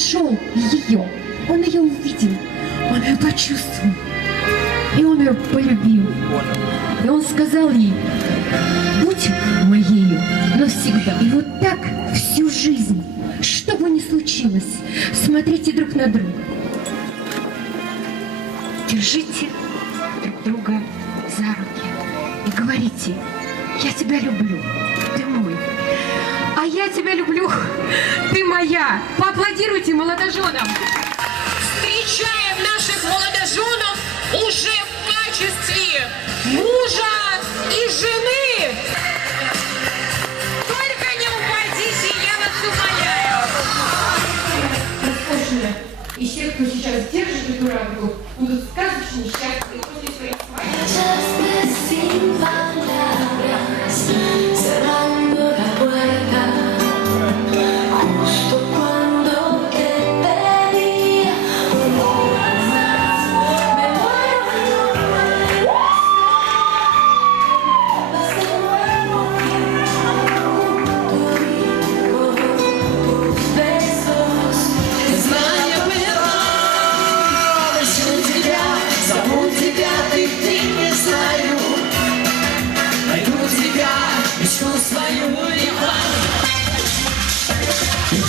нашел ее, он ее увидел, он ее почувствовал, и он ее полюбил. И он сказал ей: будь моею навсегда. И вот так всю жизнь, что бы ни случилось, смотрите друг на друга. Держите друг друга за руки и говорите: я тебя люблю, ты мой. А я тебя люблю, ты моя. Поаплодируйте молодоженам. Встречаем наших молодоженов уже в качестве мужа и жены. Только не упадите, я вас умоляю. Возможно, и все, кто сейчас держит эту рамку, будут сказочно счастливы после своих свадеб.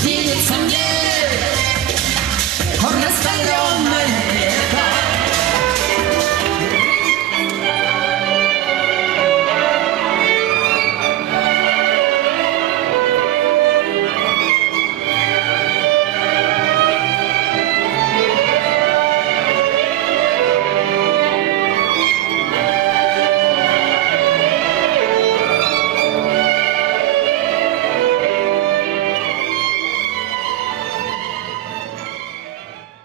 Видится мне